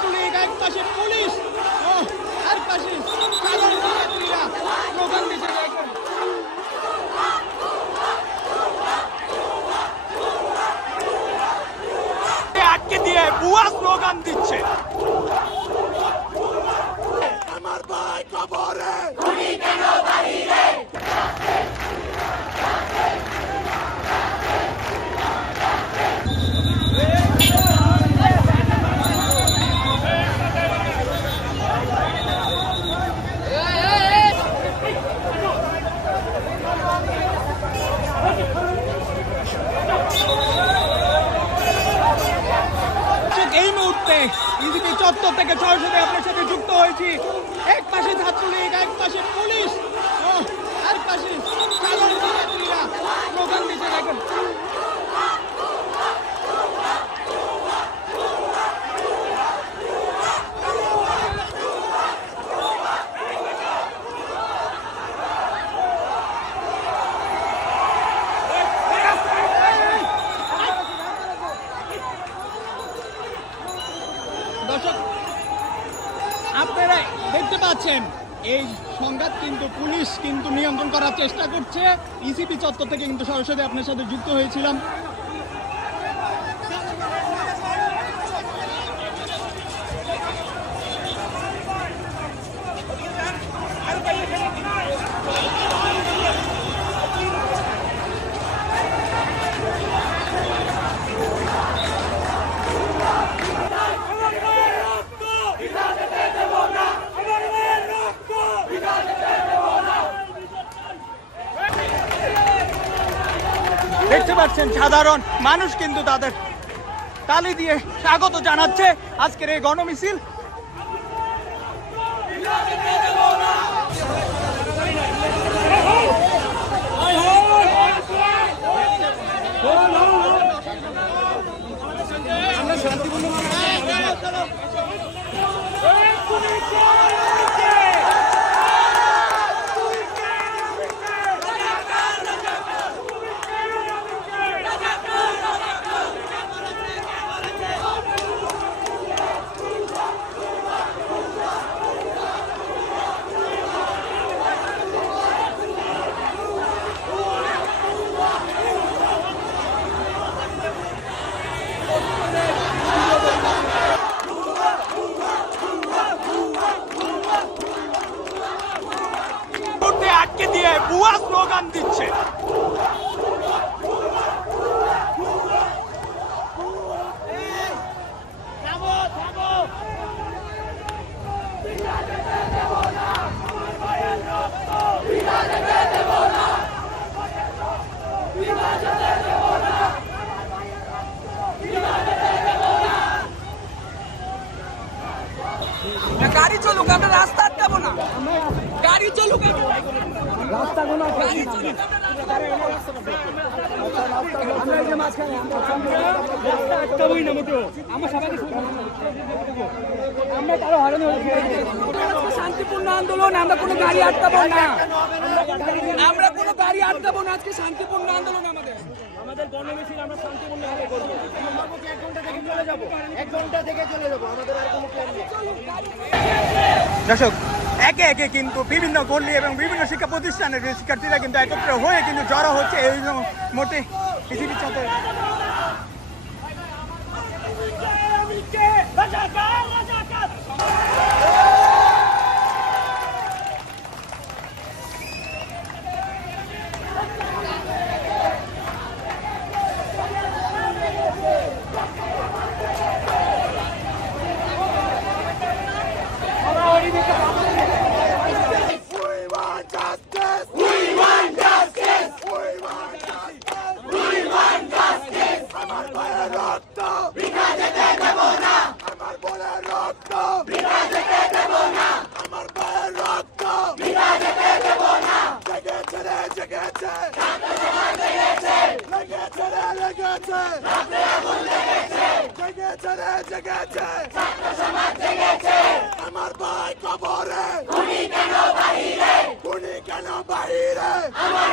ছাত্রলীগ এক পাশে পুলিশ। আর পাশে সাধারণ স্লোগান দিতে দেখেন আটকে দিয়ে বুয়া স্লোগান দিচ্ছে। আমার ভাই কবরে। ঠিক এই মুহূর্তে ইজিপি চত্বর থেকে সরাসরি আপনার সাথে যুক্ত হয়েছি। এক পাশে ছাত্রলীগ, এক পাশে পুলিশ। আর পাশে সাধারণ শিক্ষার্থীরা স্লোগান দিতে দেখেন দর্শক, আপনারা দেখতে পাচ্ছেন, এই সংঘাত কিন্তু পুলিশ কিন্তু নিয়ন্ত্রণ করার চেষ্টা করছে। ইসিপি চত্বর থেকে কিন্তু সরাসরি আপনার সাথে যুক্ত হয়েছিলাম। দেখতে পাচ্ছেন সাধারণ মানুষ কিন্তু তাদের তালি দিয়ে স্বাগত জানাচ্ছে আজকের এই গণমিছিল মুহূর্তে আটকে দিয়ে বুয়া স্লোগান দিচ্ছে না, গাড়ি চলুক আমরা রাস্তা আটকাবো না। গাড়ি চলুক আমি- শান্তিপূর্ণ আন্দোলন আমরা কোনো গাড়ি আটকাবো না। আমরা কোনো গাড়ি আটকাবো না আজকে শান্তিপূর্ণ আন্দোলন আমাদের। আমাদের গণমিছিল আমরা শান্তিপূর্ণ ভাবে করব। এক ঘণ্টা থেকে চলে যাব। এক ঘণ্টা থেকে চলে যাব আমাদের আর কোনো প্ল্যান নেই। দর্শক একে একে কিন্তু বিভিন্ন গল্লি এবং বিভিন্ন শিক্ষা প্রতিষ্ঠানের শিক্ষার্থীরা কিন্তু একত্র হয়ে কিন্তু জড়ো হচ্ছে এই মোটে পৃথিবীর চত্বরে বিনা যেতে দেব না আমার বোনের রক্ত বিনা যেতে দেব না আমার ভাইয়ের রক্ত বিনা যেতে দেব না জেগেছে রে জেগেছে লেগেছে রে লেগেছে জেগেছে রে জেগেছে আমার ভাই কবরে খুনি কেন বাহিরে খুনি কেন বাহিরে আমার